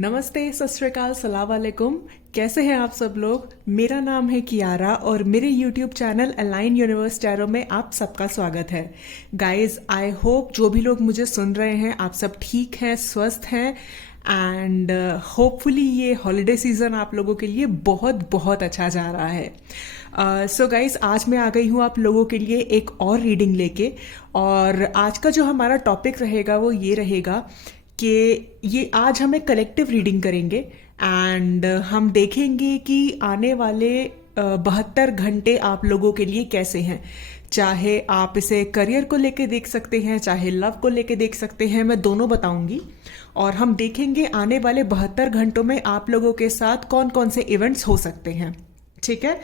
नमस्ते, सत श्री अकाल, सलाम वालेकुम। कैसे हैं आप सब लोग? मेरा नाम है कियारा और मेरे YouTube channel align universe tarot में आप सबका स्वागत है। गाइस, आई होप जो भी लोग मुझे सुन रहे हैं आप सब ठीक हैं, स्वस्थ हैं एंड होपफुली ये हॉलिडे सीजन आप लोगों के लिए बहुत बहुत अच्छा जा रहा है। सो गाइस, आज मैं आ गई हूँ आप लोगों के लिए एक और रीडिंग लेके। और आज का जो हमारा टॉपिक रहेगा वो ये रहेगा कि ये आज हम एक कलेक्टिव रीडिंग करेंगे एंड हम देखेंगे कि आने वाले 72 घंटे आप लोगों के लिए कैसे हैं। चाहे आप इसे करियर को लेके देख सकते हैं, चाहे लव को लेके देख सकते हैं, मैं दोनों बताऊंगी। और हम देखेंगे आने वाले 72 घंटों में आप लोगों के साथ कौन कौन से इवेंट्स हो सकते हैं। ठीक है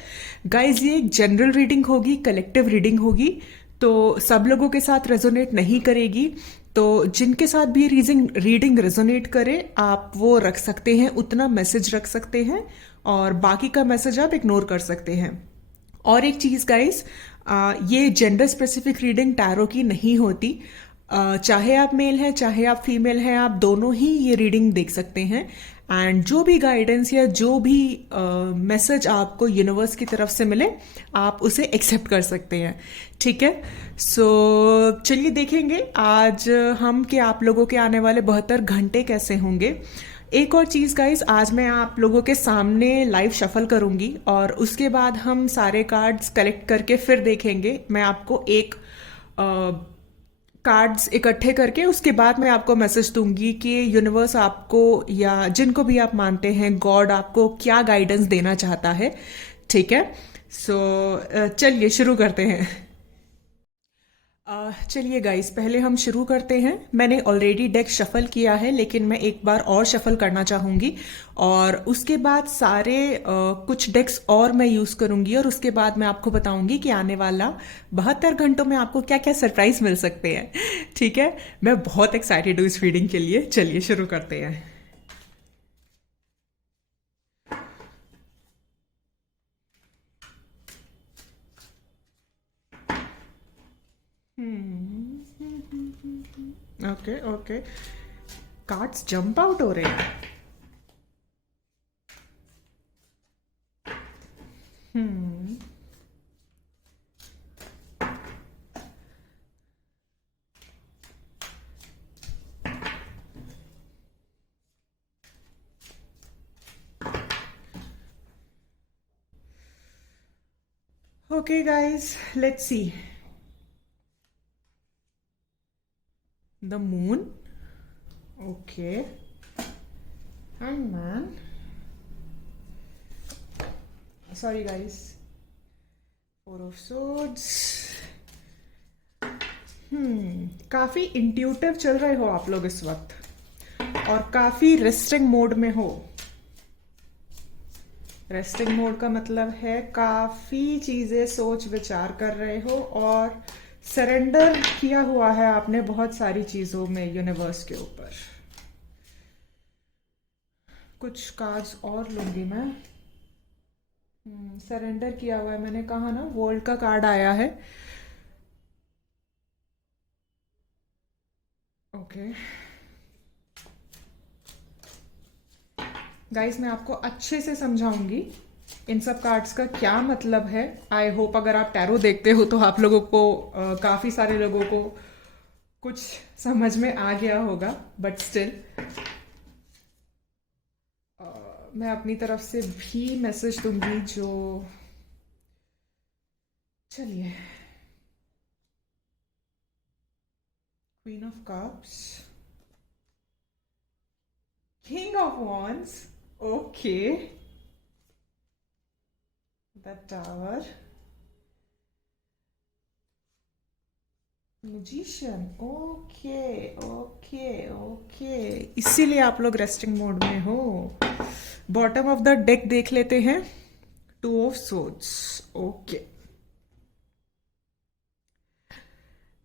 गाइज, ये एक जनरल रीडिंग होगी, कलेक्टिव रीडिंग होगी, तो सब लोगों के साथ रेजोनेट नहीं करेगी। तो जिनके साथ भी रीडिंग रीडिंग रेजोनेट करे आप वो रख सकते हैं, उतना मैसेज रख सकते हैं और बाकी का मैसेज आप इग्नोर कर सकते हैं। और एक चीज़ गाइस, ये जेंडर स्पेसिफिक रीडिंग टैरो की नहीं होती। चाहे आप मेल हैं चाहे आप फीमेल हैं, आप दोनों ही ये रीडिंग देख सकते हैं एंड जो भी गाइडेंस या जो भी मैसेज आपको यूनिवर्स की तरफ से मिले आप उसे एक्सेप्ट कर सकते हैं। ठीक है, सो चलिए देखेंगे आज हम कि आप लोगों के आने वाले 72 घंटे कैसे होंगे। एक और चीज़ गाइस, आज मैं आप लोगों के सामने लाइव शफल करूंगी और उसके बाद हम सारे कार्ड्स कलेक्ट करके फिर देखेंगे। मैं आपको एक कार्ड्स इकट्ठे करके उसके बाद मैं आपको मैसेज दूंगी कि यूनिवर्स आपको या जिनको भी आप मानते हैं गॉड आपको क्या गाइडेंस देना चाहता है। ठीक है, सो चलिए शुरू करते हैं। चलिए गाइस, पहले हम शुरू करते हैं। मैंने ऑलरेडी डेक शफल किया है लेकिन मैं एक बार और शफल करना चाहूँगी और उसके बाद सारे कुछ डेक्स और मैं यूज़ करूँगी और उसके बाद मैं आपको बताऊँगी कि आने वाला 72 घंटों में आपको क्या क्या सरप्राइज मिल सकते हैं। ठीक है, मैं बहुत एक्साइटेड हूँ इस रीडिंग के लिए। चलिए शुरू करते हैं। Okay okay, cards jump out हो रहे हैं। Okay guys, let's see. The moon. Okay. Hangman. Sorry guys. Four of Swords. काफी इंट्यूटिव चल रहे हो आप लोग इस वक्त और काफी रेस्टिंग मोड में हो। रेस्टिंग मोड का मतलब है काफी चीजें सोच विचार कर रहे हो और सरेंडर किया हुआ है आपने बहुत सारी चीजों में यूनिवर्स के ऊपर। कुछ कार्ड्स और लूंगी मैं। सरेंडर किया हुआ है, मैंने कहा ना, वर्ल्ड का कार्ड आया है। ओके गाइस, मैं आपको अच्छे से समझाऊंगी इन सब कार्ड्स का क्या मतलब है। आई होप अगर आप टैरो देखते हो तो आप लोगों को काफी सारे लोगों को कुछ समझ में आ गया होगा, बट स्टिल मैं अपनी तरफ से भी मैसेज दूंगी जो। चलिए, queen of cups, king of wands, okay, the tower, musician, okay okay okay, इसीलिए आप लोग रेस्टिंग मोड में हो। बॉटम ऑफ द डेक देख लेते हैं। Two of swords, okay.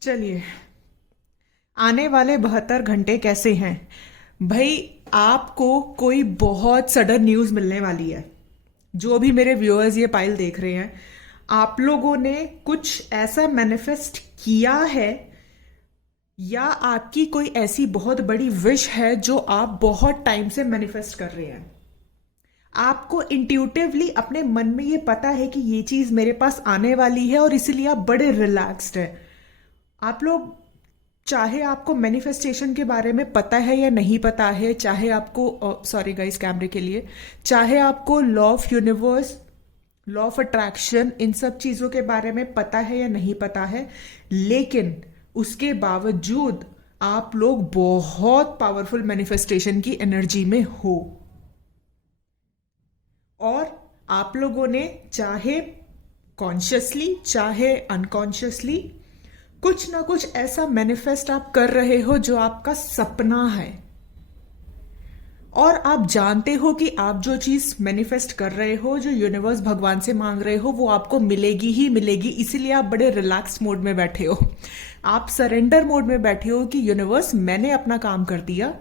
चलिए, आने वाले 72 घंटे कैसे हैं भाई? आपको कोई बहुत सडन न्यूज मिलने वाली है। जो भी मेरे व्यूअर्स ये पाइल देख रहे हैं, आप लोगों ने कुछ ऐसा मैनिफेस्ट किया है या आपकी कोई ऐसी बहुत बड़ी विश है जो आप बहुत टाइम से मैनिफेस्ट कर रहे हैं। आपको इंट्यूटिवली अपने मन में ये पता है कि ये चीज मेरे पास आने वाली है और इसीलिए आप बड़े रिलैक्स्ड है। आप लोग, चाहे आपको मैनिफेस्टेशन के बारे में पता है या नहीं पता है, चाहे आपको, सॉरी गाइस कैमरे के लिए, चाहे आपको law of universe, law of attraction, इन सब चीजों के बारे में पता है या नहीं पता है, लेकिन उसके बावजूद आप लोग बहुत पावरफुल मैनिफेस्टेशन की एनर्जी में हो। और आप लोगों ने चाहे कॉन्शियसली चाहे अनकॉन्शियसली कुछ ना कुछ ऐसा मैनिफेस्ट आप कर रहे हो जो आपका सपना है, और आप जानते हो कि आप जो चीज मैनिफेस्ट कर रहे हो, जो यूनिवर्स भगवान से मांग रहे हो, वो आपको मिलेगी ही मिलेगी। इसीलिए आप बड़े रिलैक्स मोड में बैठे हो, आप सरेंडर मोड में बैठे हो कि यूनिवर्स मैंने अपना काम कर दिया,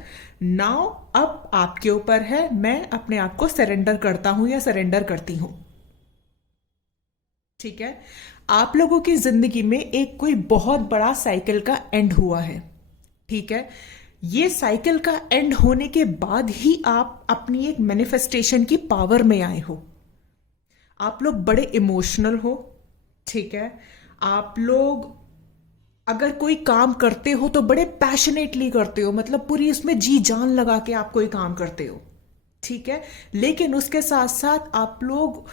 नाउ अब आपके ऊपर है, मैं अपने आप को सरेंडर करता हूं या सरेंडर करती हूं। ठीक है, आप लोगों की जिंदगी में एक कोई बहुत बड़ा साइकिल का एंड हुआ है। ठीक है, ये साइकिल का एंड होने के बाद ही आप अपनी एक मैनिफेस्टेशन की पावर में आए हो। आप लोग बड़े इमोशनल हो। ठीक है, आप लोग अगर कोई काम करते हो तो बड़े पैशनेटली करते हो, मतलब पूरी उसमें जी जान लगा के आप कोई काम करते हो। ठीक है, लेकिन उसके साथ साथ आप लोग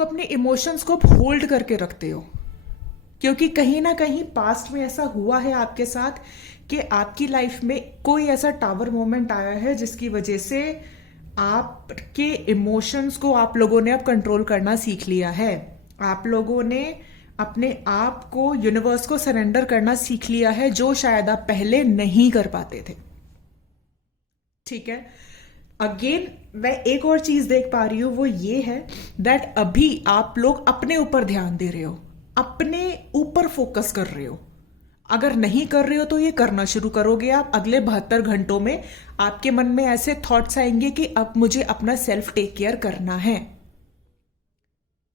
अपने इमोशंस को होल्ड करके रखते हो, क्योंकि कहीं ना कहीं पास्ट में ऐसा हुआ है आपके साथ कि आपकी लाइफ में कोई ऐसा टावर मोमेंट आया है जिसकी वजह से आपके इमोशंस को आप लोगों ने अब कंट्रोल करना सीख लिया है। आप लोगों ने अपने आप को यूनिवर्स को सरेंडर करना सीख लिया है, जो शायद आप पहले नहीं कर पाते थे। ठीक है, अगेन मैं एक और चीज देख पा रही हूं, वो ये है दैट अभी आप लोग अपने ऊपर ध्यान दे रहे हो, अपने ऊपर फोकस कर रहे हो। अगर नहीं कर रहे हो तो ये करना शुरू करोगे आप। अगले 72 घंटों में आपके मन में ऐसे थॉट्स आएंगे कि अब मुझे अपना सेल्फ टेक केयर करना है।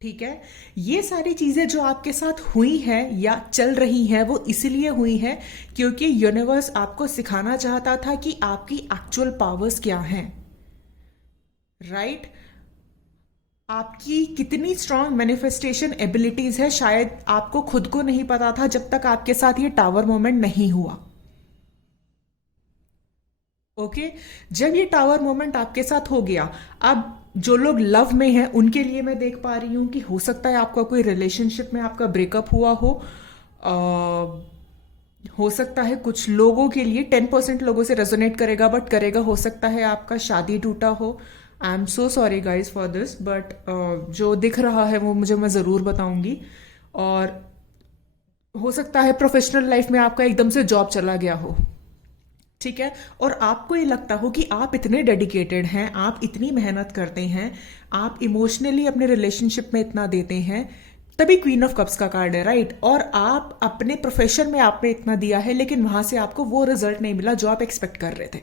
ठीक है, ये सारी चीजें जो आपके साथ हुई हैं या चल रही हैं, वो इसलिए हुई हैं क्योंकि यूनिवर्स आपको सिखाना चाहता था कि आपकी एक्चुअल पावर्स क्या हैं। राइट, आपकी कितनी स्ट्रांग मैनिफेस्टेशन एबिलिटीज है, शायद आपको खुद को नहीं पता था जब तक आपके साथ ये टावर मोमेंट नहीं हुआ। ओके, जब ये टावर मोमेंट आपके साथ हो गया, अब जो लोग लव में हैं उनके लिए मैं देख पा रही हूं कि हो सकता है आपका कोई रिलेशनशिप में आपका ब्रेकअप हुआ हो सकता है कुछ लोगों के लिए 10% लोगों से रेजोनेट करेगा, बट करेगा। हो सकता है आपका शादी टूटा हो। I am so sorry guys for this, but जो दिख रहा है वो मैं ज़रूर बताऊंगी। और हो सकता है प्रोफेशनल लाइफ में आपका एकदम से जॉब चला गया हो। ठीक है, और आपको ये लगता हो कि आप इतने डेडिकेटेड हैं, आप इतनी मेहनत करते हैं, आप इमोशनली अपने रिलेशनशिप में इतना देते हैं, तभी क्वीन ऑफ कप्स का कार्ड है। राइट, और आप अपने प्रोफेशन में आपने इतना दिया है, लेकिन वहां से आपको वो रिजल्ट नहीं मिला जो आप एक्सपेक्ट कर रहे थे।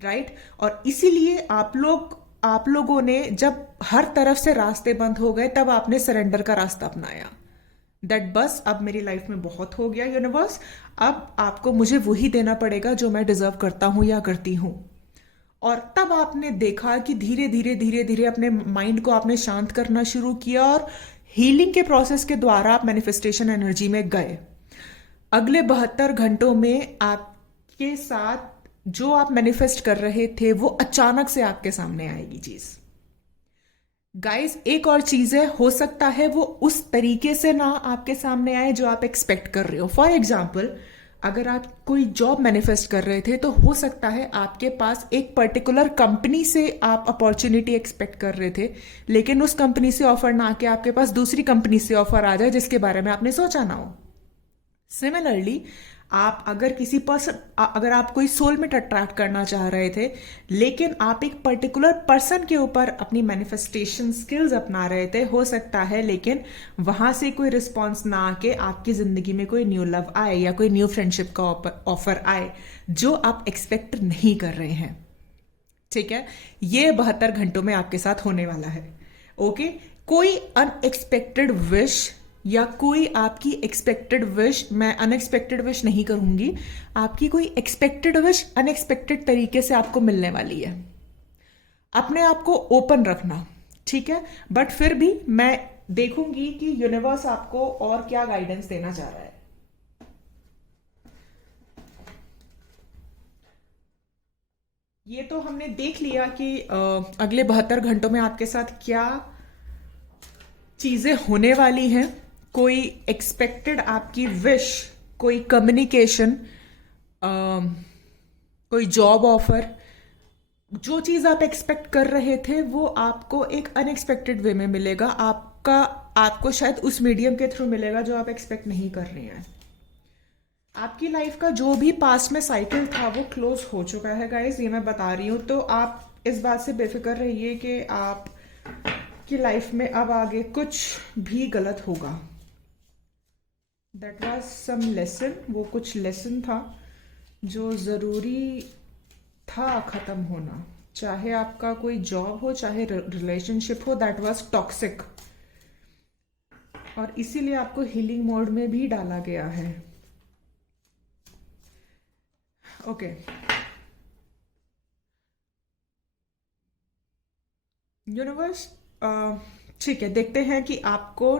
राइट, और इसीलिए आप लोगों ने जब हर तरफ से रास्ते बंद हो गए, तब आपने सरेंडर का रास्ता अपनाया। दैट बस अब मेरी लाइफ में बहुत हो गया यूनिवर्स, अब आपको मुझे वही देना पड़ेगा जो मैं डिजर्व करता हूं या करती हूं। और तब आपने देखा कि धीरे धीरे धीरे धीरे अपने माइंड को आपने शांत करना शुरू किया, और हीलिंग के प्रोसेस के द्वारा आप मैनिफेस्टेशन एनर्जी में गए। अगले 72 घंटों में आपके साथ जो आप मैनिफेस्ट कर रहे थे वो अचानक से आपके सामने आएगी चीज। गाइस, एक और चीज है, हो सकता है वो उस तरीके से ना आपके सामने आए जो आप एक्सपेक्ट कर रहे हो। फॉर एग्जाम्पल, अगर आप कोई जॉब मैनिफेस्ट कर रहे थे तो हो सकता है आपके पास एक पर्टिकुलर कंपनी से आप अपॉर्चुनिटी एक्सपेक्ट कर रहे थे, लेकिन उस कंपनी से ऑफर ना आके आपके पास दूसरी कंपनी से ऑफर आ जाए जिसके बारे में आपने सोचा ना हो। सिमिलरली, आप अगर आप कोई सोलमेट अट्रैक्ट करना चाह रहे थे, लेकिन आप एक पर्टिकुलर पर्सन के ऊपर अपनी मैनिफेस्टेशन स्किल्स अपना रहे थे, हो सकता है लेकिन वहां से कोई रिस्पॉन्स ना आके आपकी जिंदगी में कोई न्यू लव आए या कोई न्यू फ्रेंडशिप का ऑफर आए जो आप एक्सपेक्ट नहीं कर रहे हैं। ठीक है, ये 72 घंटों में आपके साथ होने वाला है। ओके, कोई अनएक्सपेक्टेड विश या कोई आपकी एक्सपेक्टेड विश, मैं अनएक्सपेक्टेड विश नहीं करूंगी, आपकी कोई एक्सपेक्टेड विश अनएक्सपेक्टेड तरीके से आपको मिलने वाली है। अपने आप को ओपन रखना, ठीक है। बट फिर भी मैं देखूंगी कि यूनिवर्स आपको और क्या गाइडेंस देना चाह रहा है। ये तो हमने देख लिया कि अगले 72 घंटों में आपके साथ क्या चीजें होने वाली हैं। कोई एक्सपेक्टेड आपकी विश, कोई कम्युनिकेशन, कोई जॉब ऑफर, जो चीज आप एक्सपेक्ट कर रहे थे वो आपको एक अनएक्सपेक्टेड वे में मिलेगा। आपको शायद उस मीडियम के थ्रू मिलेगा जो आप एक्सपेक्ट नहीं कर रहे हैं। आपकी लाइफ का जो भी पास्ट में साइकिल था वो क्लोज हो चुका है गाइस, ये मैं बता रही हूँ। तो आप इस बात से बेफिक्र रहिए कि आप की लाइफ में अब आगे कुछ भी गलत होगा। दैट वाज सम लेसन, वो कुछ लेसन था जो ज़रूरी था ख़त्म होना। चाहे आपका कोई जॉब हो, चाहे रिलेशनशिप हो, दैट वाज टॉक्सिक, और इसीलिए आपको हीलिंग मोड में भी डाला गया है। ओके, यूनिवर्स, ठीक है, देखते हैं कि आपको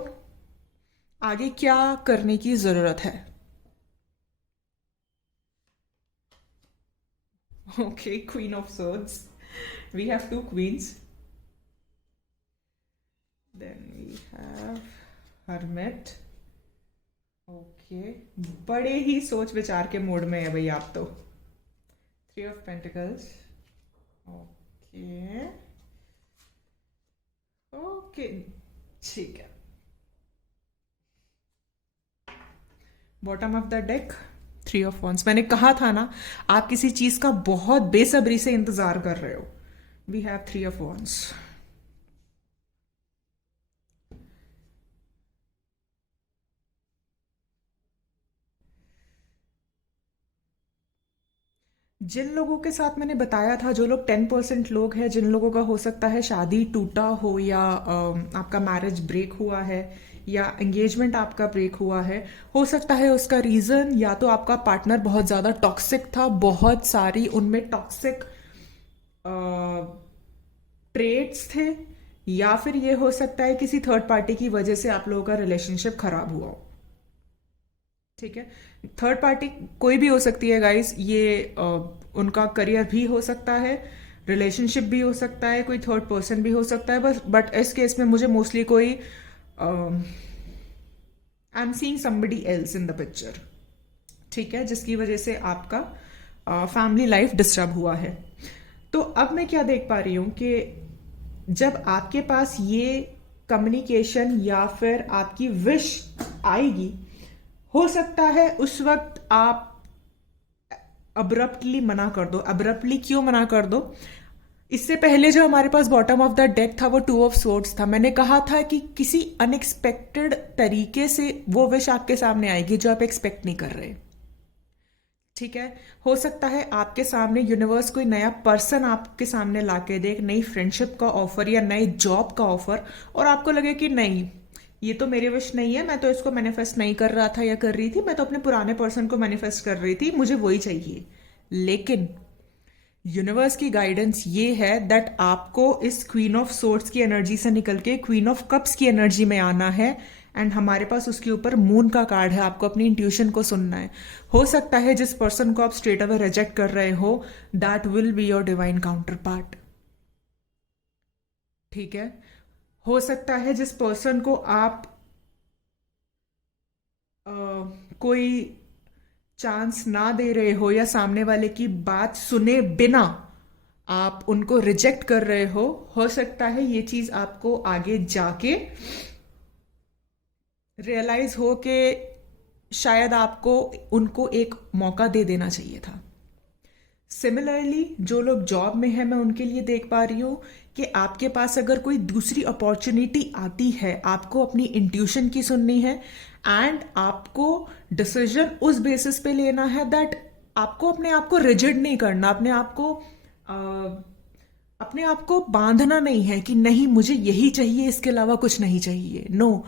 आगे क्या करने की ज़रूरत है। Okay, queen of swords, we have two queens, then we have hermit. Okay, बड़े ही सोच विचार के मूड में है भाई आप तो। 3 ऑफ पेंटिकल्स, ओके ओके, ठीक है। Bottom of the deck, 3 of wands। मैंने कहा था ना, आप किसी चीज का बहुत बेसब्री से इंतजार कर रहे हो। We have 3 of wands। जिन लोगों के साथ मैंने बताया था, जो लोग 10% लोग हैं, जिन लोगों का हो सकता है शादी टूटा हो, या आपका मैरिज ब्रेक हुआ है, या एंगेजमेंट आपका ब्रेक हुआ है, हो सकता है उसका रीज़न या तो आपका पार्टनर बहुत ज़्यादा टॉक्सिक था, बहुत सारी उनमें टॉक्सिक ट्रेट्स थे, या फिर ये हो सकता है किसी थर्ड पार्टी की वजह से आप लोगों का रिलेशनशिप खराब हुआ हो। ठीक है, थर्ड पार्टी कोई भी हो सकती है गाइस, ये उनका करियर भी हो सकता है, रिलेशनशिप भी हो सकता है, कोई थर्ड पर्सन भी हो सकता है। बस बट इस केस में मुझे मोस्टली कोई I am seeing somebody else in the picture, ठीक है, जिसकी वजह से आपका फैमिली लाइफ डिस्टर्ब हुआ है। तो अब मैं क्या देख पा रही हूँ कि जब आपके पास ये कम्युनिकेशन या फिर आपकी विश आएगी, हो सकता है उस वक्त आप अब्रप्टली मना कर दो। अब्रप्टली क्यों मना कर दो? इससे पहले जो हमारे पास बॉटम ऑफ द डेक था वो 2 ऑफ स्वॉर्ड्स था। मैंने कहा था कि किसी अनएक्सपेक्टेड तरीके से वो विश आपके सामने आएगी जो आप एक्सपेक्ट नहीं कर रहे, ठीक है। हो सकता है आपके सामने यूनिवर्स कोई नया पर्सन आपके सामने लाके दे, एक नई फ्रेंडशिप का ऑफर या नई जॉब का ऑफर, और आपको लगे कि नहीं, ये तो मेरी विश नहीं है, मैं तो इसको मैनिफेस्ट नहीं कर रहा था या कर रही थी, मैं तो अपने पुराने पर्सन को मैनिफेस्ट कर रही थी, मुझे वही चाहिए। लेकिन यूनिवर्स की गाइडेंस ये है दैट आपको इस क्वीन ऑफ सोर्ड्स की एनर्जी से निकल के क्वीन ऑफ कप्स की एनर्जी में आना है। एंड हमारे पास उसके ऊपर मून का कार्ड है, आपको अपनी इंट्यूशन को सुनना है। हो सकता है जिस पर्सन को आप स्ट्रेट अवे रिजेक्ट कर रहे हो, that will be your divine counter part, ठीक है। हो सकता है जिस पर्सन को आप कोई चांस ना दे रहे हो, या सामने वाले की बात सुने बिना आप उनको रिजेक्ट कर रहे हो सकता है ये चीज आपको आगे जाके रियलाइज हो कि शायद आपको उनको एक मौका दे देना चाहिए था। सिमिलरली जो लोग जॉब में हैं, मैं उनके लिए देख पा रही हूँ कि आपके पास अगर कोई दूसरी अपॉर्चुनिटी आती है, आपको अपनी इंट्यूशन की सुननी है एंड आपको डिसीजन उस बेसिस पे लेना है दैट आपको अपने आप को रिजिड नहीं करना, अपने आप को बांधना नहीं है कि नहीं मुझे यही चाहिए, इसके अलावा कुछ नहीं चाहिए। नो,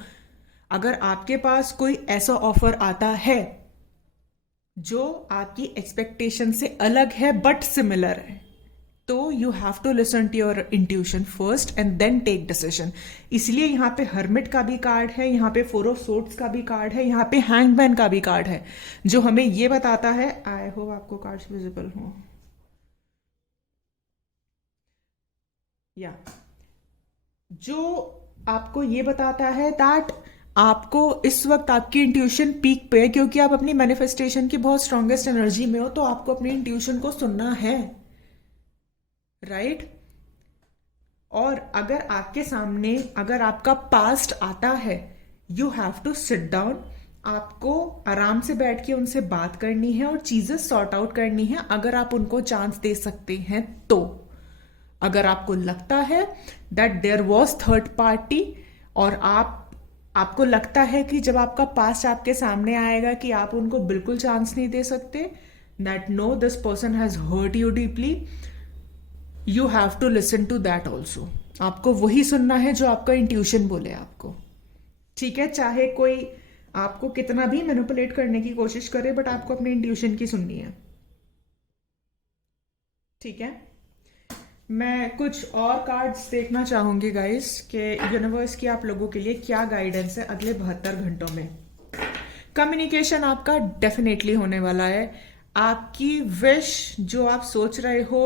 अगर आपके पास कोई ऐसा ऑफर आता है जो आपकी एक्सपेक्टेशन से अलग है बट सिमिलर है, तो you have to listen to your intuition first and then take decision. इसलिए यहाँ पे हर्मिट का भी कार्ड है, यहाँ पे फोर ऑफ सोर्ड्स का भी कार्ड है, यहाँ पे हैंगमैन का भी कार्ड है, जो हमें ये बताता है, आई होप आपको कार्ड्स विजिबल हो, या जो आपको ये बताता है दैट आपको इस वक्त आपकी इंट्यूशन पीक पे है, क्योंकि आप अपनी मैनिफेस्टेशन की बहुत स्ट्रांगेस्ट एनर्जी में हो, तो आपको अपनी इंट्यूशन को सुनना है, राइट? और अगर आपके सामने अगर आपका पास्ट आता है, you have to sit down, आपको आराम से बैठ के उनसे बात करनी है और चीजें सॉर्ट आउट करनी है, अगर आप उनको चांस दे सकते हैं तो। अगर आपको लगता है that there was third party और आपको लगता है कि जब आपका पास्ट आपके सामने आएगा कि आप उनको बिल्कुल चांस नहीं दे सकते, that no this person has hurt you deeply, you have to listen to that also. आपको वही सुनना है जो आपका इंट्यूशन बोले आपको, ठीक है? चाहे कोई आपको कितना भी मैनिपुलेट करने की कोशिश करे, बट आपको अपने इंट्यूशन की सुननी है, ठीक है? मैं कुछ और कार्ड्स देखना चाहूंगी गाइस कि यूनिवर्स की आप लोगों के लिए क्या गाइडेंस है अगले 72 घंटों में। कम्युनिकेशन आपका डेफिनेटली होने वाला है। आपकी विश जो आप सोच रहे हो,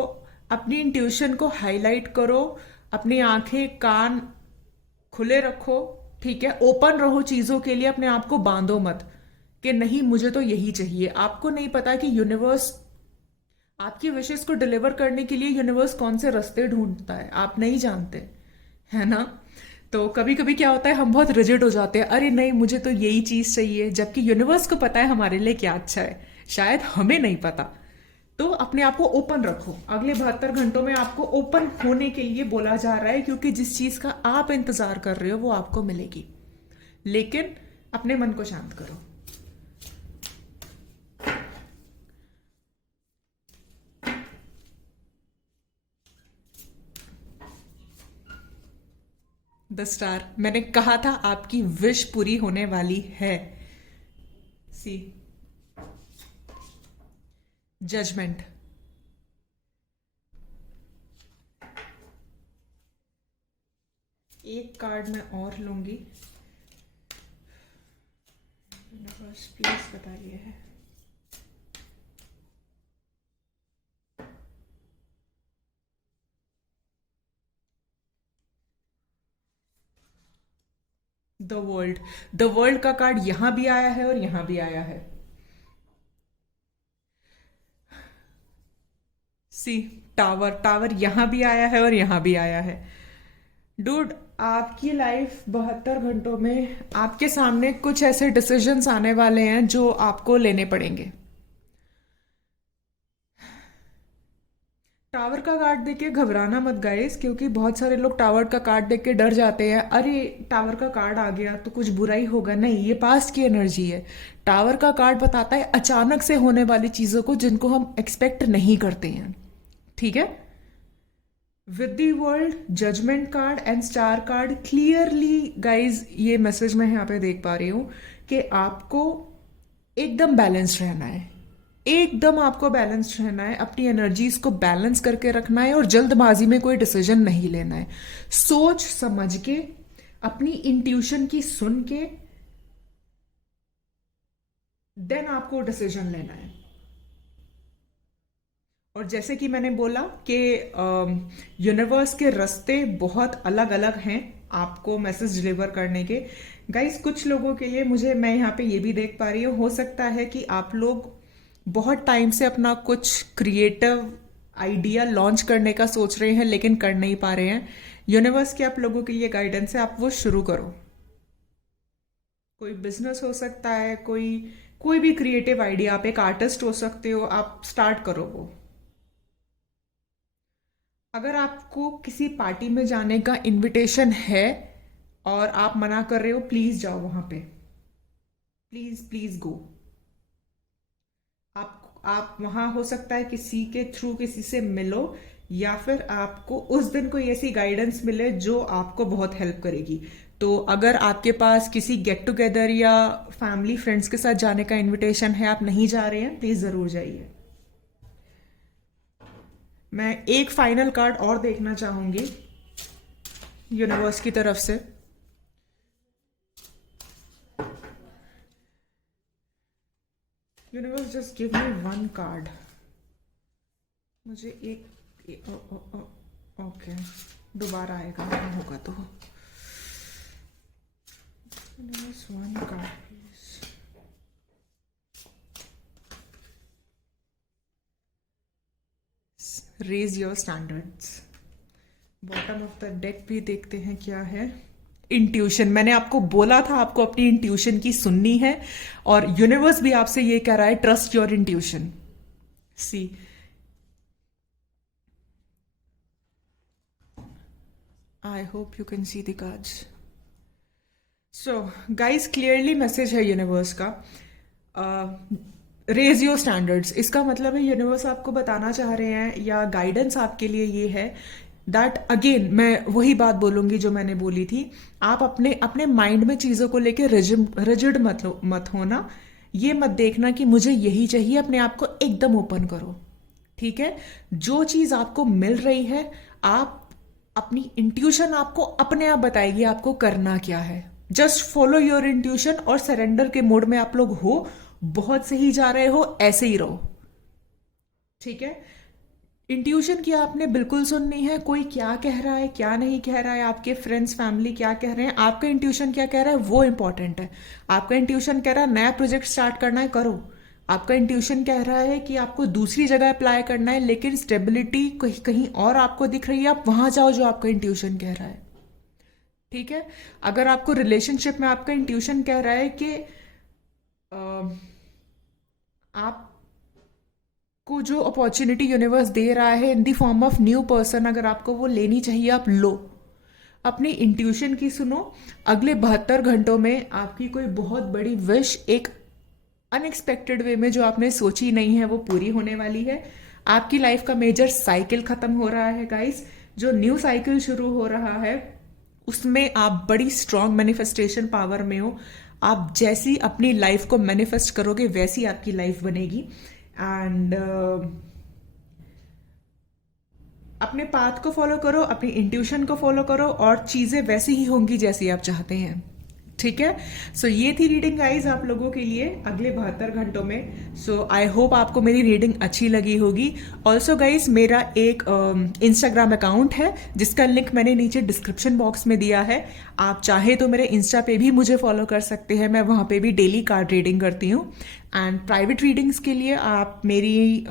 अपनी इंट्यूशन को हाईलाइट करो, अपनी आंखें कान खुले रखो, ठीक है? ओपन रहो चीजों के लिए, अपने आप को बांधो मत कि नहीं मुझे तो यही चाहिए। आपको नहीं पता कि यूनिवर्स आपकी विशेष को डिलीवर करने के लिए यूनिवर्स कौन से रास्ते ढूंढता है, आप नहीं जानते, है ना? तो कभी कभी क्या होता है, हम बहुत रिजिड हो जाते हैं, अरे नहीं मुझे तो यही चीज चाहिए, जबकि यूनिवर्स को पता है हमारे लिए क्या अच्छा है, शायद हमें नहीं पता। तो अपने आप को ओपन रखो। अगले 72 घंटों में आपको ओपन होने के लिए बोला जा रहा है, क्योंकि जिस चीज का आप इंतजार कर रहे हो वो आपको मिलेगी, लेकिन अपने मन को शांत करो। द स्टार, मैंने कहा था आपकी विश पूरी होने वाली है। सी जजमेंट, एक कार्ड मैं और लूंगी, यूनिवर्स प्लीज बताइए है। द वर्ल्ड, द वर्ल्ड का कार्ड यहां भी आया है और यहां भी आया है। सी टावर, टावर यहां भी आया है और यहां भी आया है। डूड, आपकी लाइफ 72 घंटों में आपके सामने कुछ ऐसे डिसीजंस आने वाले हैं जो आपको लेने पड़ेंगे। टावर का कार्ड देख के घबराना मत गाइस, क्योंकि बहुत सारे लोग टावर का कार्ड देख के डर जाते हैं, अरे टावर का कार्ड आ गया तो कुछ बुरा ही होगा। नहीं, ये पास्ट की एनर्जी है। टावर का कार्ड बताता है अचानक से होने वाली चीजों को जिनको हम एक्सपेक्ट नहीं करते हैं, ठीक है? With the world, judgment card and star card, clearly guys ये मैसेज मैं यहाँ पे देख पा रही हूँ कि आपको एकदम बैलेंस्ड रहना है, एकदम आपको बैलेंस्ड रहना है, अपनी एनर्जीज को बैलेंस करके रखना है और जल्दबाजी में कोई डिसीजन नहीं लेना है। सोच समझ के, अपनी इंट्यूशन की सुन के देन आपको डिसीजन लेना है। और जैसे कि मैंने बोला कि यूनिवर्स के रास्ते बहुत अलग अलग हैं आपको मैसेज डिलीवर करने के। गाइस, कुछ लोगों के लिए मैं यहाँ पे ये भी देख पा रही हूँ, हो सकता है कि आप लोग बहुत टाइम से अपना कुछ क्रिएटिव आइडिया लॉन्च करने का सोच रहे हैं लेकिन कर नहीं पा रहे हैं। यूनिवर्स के आप लोगों के लिए गाइडेंस है, आप वो शुरू करो। कोई बिजनेस हो सकता है, कोई भी क्रिएटिव आइडिया, आप एक आर्टिस्ट हो सकते हो, आप स्टार्ट करो वो। अगर आपको किसी पार्टी में जाने का इनविटेशन है और आप मना कर रहे हो, प्लीज जाओ वहां पे, प्लीज प्लीज गो। आप वहां हो सकता है किसी के थ्रू किसी से मिलो, या फिर आपको उस दिन कोई ऐसी गाइडेंस मिले जो आपको बहुत हेल्प करेगी। तो अगर आपके पास किसी गेट टुगेदर या फैमिली फ्रेंड्स के साथ जाने का इनविटेशन है, आप नहीं जा रहे हैं, प्लीज जरूर जाइए। मैं एक फाइनल कार्ड और देखना चाहूंगी यूनिवर्स की तरफ से। Universe just give me one card. मुझे एक ओके, दोबारा आएगा होगा तो। Universe one card please. Raise your standards. Bottom of the deck भी देखते हैं क्या है। इंट्यूशन, मैंने आपको बोला था आपको अपनी इंट्यूशन की सुननी है, और यूनिवर्स भी आपसे ये कह रहा है trust your intuition. See, I hope you can see the cards. So guys, clearly message है यूनिवर्स का, रेज योर स्टैंडर्ड्स। इसका मतलब है यूनिवर्स आपको बताना चाह रहे हैं, या गाइडेंस आपके लिए ये है दैट, अगेन मैं वही बात बोलूंगी जो मैंने बोली थी, आप अपने अपने माइंड में चीज़ों को लेकर रिजिड मत होना। ये मत देखना कि मुझे यही चाहिए, अपने आप को एकदम ओपन करो। ठीक है, जो चीज़ आपको मिल रही है, आप अपनी इंट्यूशन आपको अपने आप बताएगी आपको करना क्या है। जस्ट फॉलो योर इंट्यूशन, और सरेंडर के मोड में आप लोग हो, बहुत सही जा रहे हो, ऐसे ही रहो। ठीक है, इंट्यूशन की आपने बिल्कुल सुननी है। कोई क्या कह रहा है क्या नहीं कह रहा है, आपके फ्रेंड्स फैमिली क्या कह रहे हैं, आपका इंट्यूशन क्या कह रहा है वो इंपॉर्टेंट है। आपका इंट्यूशन कह रहा है नया प्रोजेक्ट स्टार्ट करना है, करो। आपका इंट्यूशन कह रहा है कि आपको दूसरी जगह अप्लाई करना है, लेकिन स्टेबिलिटी कहीं कहीं और आपको दिख रही है, आप वहां जाओ जो आपका इंट्यूशन कह रहा है। ठीक है, अगर आपको रिलेशनशिप में आपका इंट्यूशन कह रहा है कि आप को जो अपॉर्चुनिटी यूनिवर्स दे रहा है in the form of new person, अगर आपको वो लेनी चाहिए, आप लो। अपनी इंट्यूशन की सुनो। अगले 72 घंटों में आपकी कोई बहुत बड़ी विश एक अनएक्सपेक्टेड वे में जो आपने सोची नहीं है वो पूरी होने वाली है। आपकी लाइफ का मेजर साइकिल खत्म हो रहा है गाइस। जो न्यू साइकिल शुरू हो रहा है उसमें आप बड़ी स्ट्रांग मैनिफेस्टेशन पावर में हो। आप जैसी अपनी लाइफ को मैनिफेस्ट करोगे वैसी आपकी लाइफ बनेगी। एंड अपने पाथ को फॉलो करो, अपनी इंट्यूशन को फॉलो करो, और चीजें वैसी ही होंगी जैसी आप चाहते हैं। ठीक है, सो ये थी रीडिंग गाइज आप लोगों के लिए अगले 72 घंटों में। सो आई होप आपको मेरी रीडिंग अच्छी लगी होगी। ऑल्सो गाइज, मेरा एक इंस्टाग्राम अकाउंट है जिसका लिंक मैंने नीचे डिस्क्रिप्शन बॉक्स में दिया है। आप चाहे तो मेरे इंस्टा पे भी मुझे फॉलो कर सकते हैं, मैं वहाँ पे भी डेली कार्ड रीडिंग करती हूँ। एंड प्राइवेट रीडिंग्स के लिए आप मेरी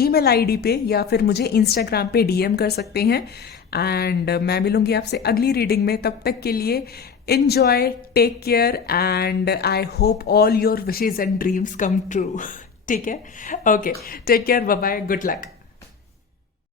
ईमेल आईडी पे या फिर मुझे इंस्टाग्राम पे डीएम कर सकते हैं। एंड मैं मिलूंगी आपसे अगली रीडिंग में। तब तक के लिए enjoy, take care, and I hope all your wishes and dreams come true. ठीक है, okay, take care, bye bye, good luck.